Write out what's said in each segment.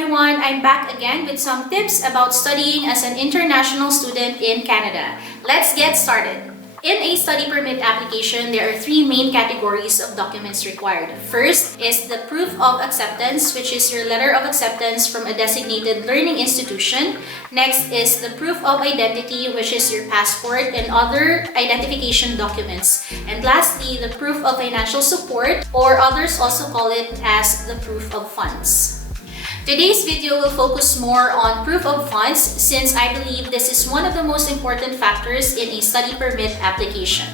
everyone, I'm back again with some tips about studying as an international student in Canada. Let's get started. In a study permit application, there are three main categories of documents required. First is the proof of acceptance, which is your letter of acceptance from a designated learning institution. Next is the proof of identity, which is your passport and other identification documents. And lastly, the proof of financial support, or others also call it as the proof of funds. Today's video will focus more on proof of funds since I believe this is one of the most important factors in a study permit application.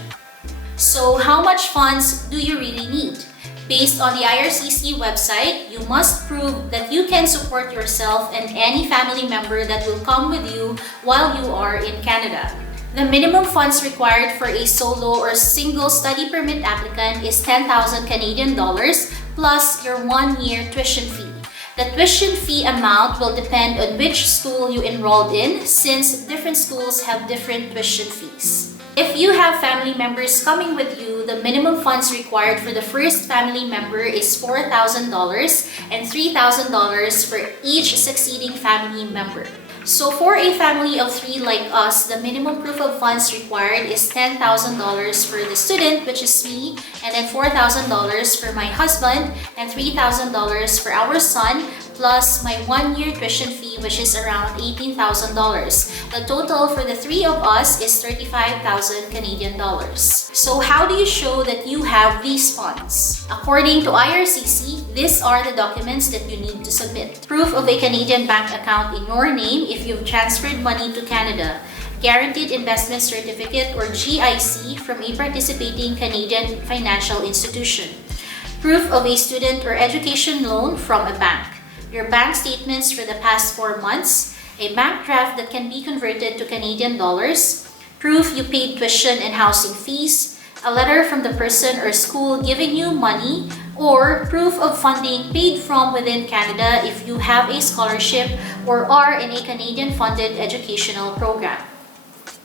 So how much funds do you really need? Based on the IRCC website, you must prove that you can support yourself and any family member that will come with you while you are in Canada. The minimum funds required for a solo or single study permit applicant is 10,000 Canadian dollars plus your 1-year tuition fee. The tuition fee amount will depend on which school you enrolled in since different schools have different tuition fees. If you have family members coming with you, the minimum funds required for the first family member is $4,000 and $3,000 for each succeeding family member. So for a family of 3 like us, the minimum proof of funds required is $10,000 for the student, which is me, and then $4,000 for my husband, and $3,000 for our son, plus my 1-year tuition fee, which is around $18,000. The total for the 3 of us is 35,000 Canadian dollars. So how do you show that you have these funds? According to IRCC, these are the documents that you need to submit. Proof of a Canadian bank account in your name if you've transferred money to Canada. Guaranteed Investment Certificate or GIC from a participating Canadian financial institution. Proof of a student or education loan from a bank. Your bank statements for the past 4 months, a bank draft that can be converted to Canadian dollars, proof you paid tuition and housing fees, a letter from the person or school giving you money, or proof of funding paid from within Canada if you have a scholarship or are in a Canadian-funded educational program.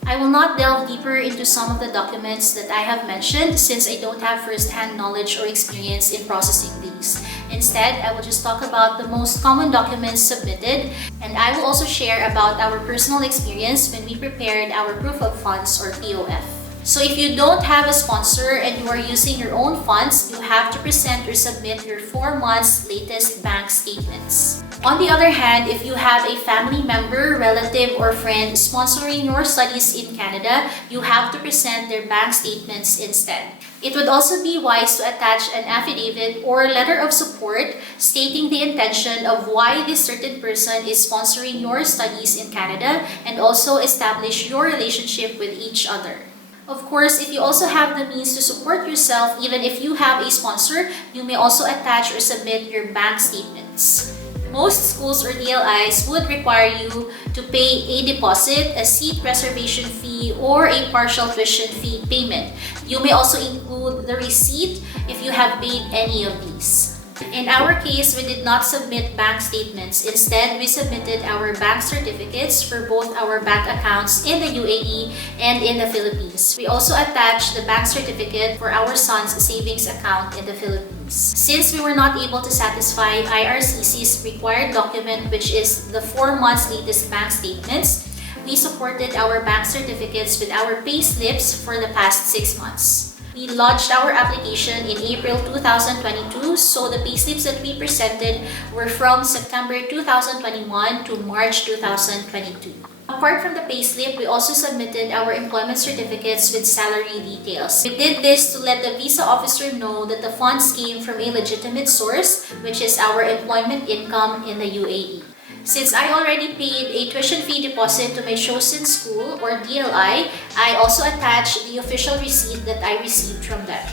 I will not delve deeper into some of the documents that I have mentioned since I don't have first-hand knowledge or experience in processing these. Instead, I will just talk about the most common documents submitted, and I will also share about our personal experience when we prepared our proof of funds or POF. So if you don't have a sponsor and you are using your own funds, you have to present or submit your 4 months latest bank statements. On the other hand, if you have a family member, relative, or friend sponsoring your studies in Canada, you have to present their bank statements instead. It would also be wise to attach an affidavit or letter of support stating the intention of why this certain person is sponsoring your studies in Canada and also establish your relationship with each other. Of course, if you also have the means to support yourself, even if you have a sponsor, you may also attach or submit your bank statements. Most schools or DLIs would require you to pay a deposit, a seat reservation fee, or a partial tuition fee payment. You may also include the receipt if you have paid any of these. In our case, we did not submit bank statements. Instead, we submitted our bank certificates for both our bank accounts in the UAE and in the Philippines. We also attached the bank certificate for our son's savings account in the Philippines. Since we were not able to satisfy IRCC's required document, which is the 4 months latest bank statements, we supported our bank certificates with our pay slips for the past 6 months. We lodged our application in April 2022, so the payslips that we presented were from September 2021 to March 2022. Apart from the payslip, we also submitted our employment certificates with salary details. We did this to let the visa officer know that the funds came from a legitimate source, which is our employment income in the UAE. Since I already paid a tuition fee deposit to my chosen school or DLI, I also attached the official receipt that I received from them.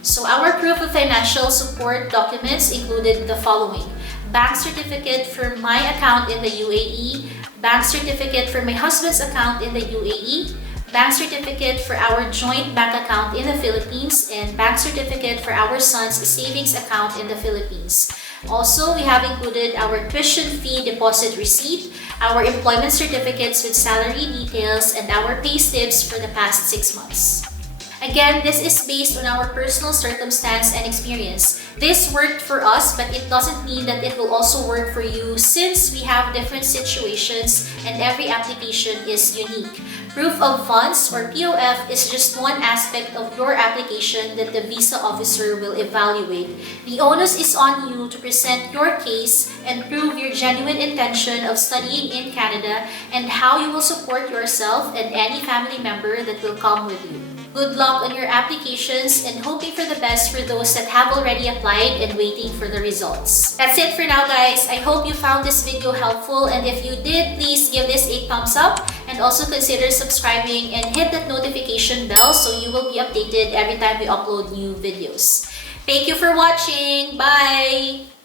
So our proof of financial support documents included the following: bank certificate for my account in the UAE, bank certificate for my husband's account in the UAE, bank certificate for our joint bank account in the Philippines, and bank certificate for our son's savings account in the Philippines. Also, we have included our tuition fee deposit receipt, our employment certificates with salary details, and our pay stubs for the past 6 months. Again, this is based on our personal circumstance and experience. This worked for us, but it doesn't mean that it will also work for you since we have different situations and every application is unique. Proof of funds or POF is just one aspect of your application that the visa officer will evaluate. The onus is on you to present your case and prove your genuine intention of studying in Canada and how you will support yourself and any family member that will come with you. Good luck on your applications and hoping for the best for those that have already applied and waiting for the results. That's it for now, guys. I hope you found this video helpful, and if you did, please give this a thumbs up and also consider subscribing and hit that notification bell so you will be updated every time we upload new videos. Thank you for watching. Bye!